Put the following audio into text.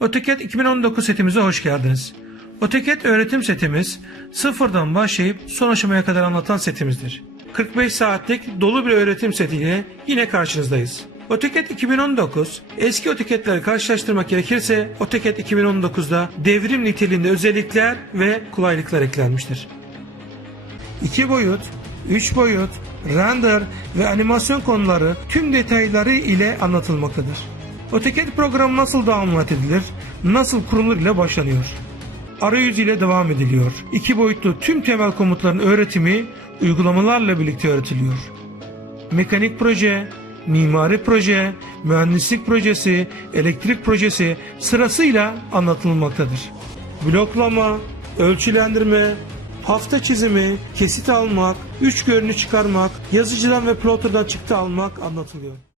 AutoCAD 2019 setimize hoş geldiniz. AutoCAD öğretim setimiz sıfırdan başlayıp son aşamaya kadar anlatan setimizdir. 45 saatlik dolu bir öğretim setiyle yine karşınızdayız. AutoCAD 2019 eski AutoCAD'leri karşılaştırmak gerekirse AutoCAD 2019'da devrim niteliğinde özellikler ve kolaylıklar eklenmiştir. 2 boyut, 3 boyut, render ve animasyon konuları tüm detayları ile anlatılmaktadır. AutoCAD programı nasıl download edilir, nasıl kurulur ile başlanıyor. Arayüz ile devam ediliyor. İki boyutlu tüm temel komutların öğretimi uygulamalarla birlikte öğretiliyor. Mekanik proje, mimari proje, mühendislik projesi, elektrik projesi sırasıyla anlatılmaktadır. Bloklama, ölçülendirme, hafta çizimi, kesit almak, üç görünü çıkarmak, yazıcıdan ve plotter'dan çıktı almak anlatılıyor.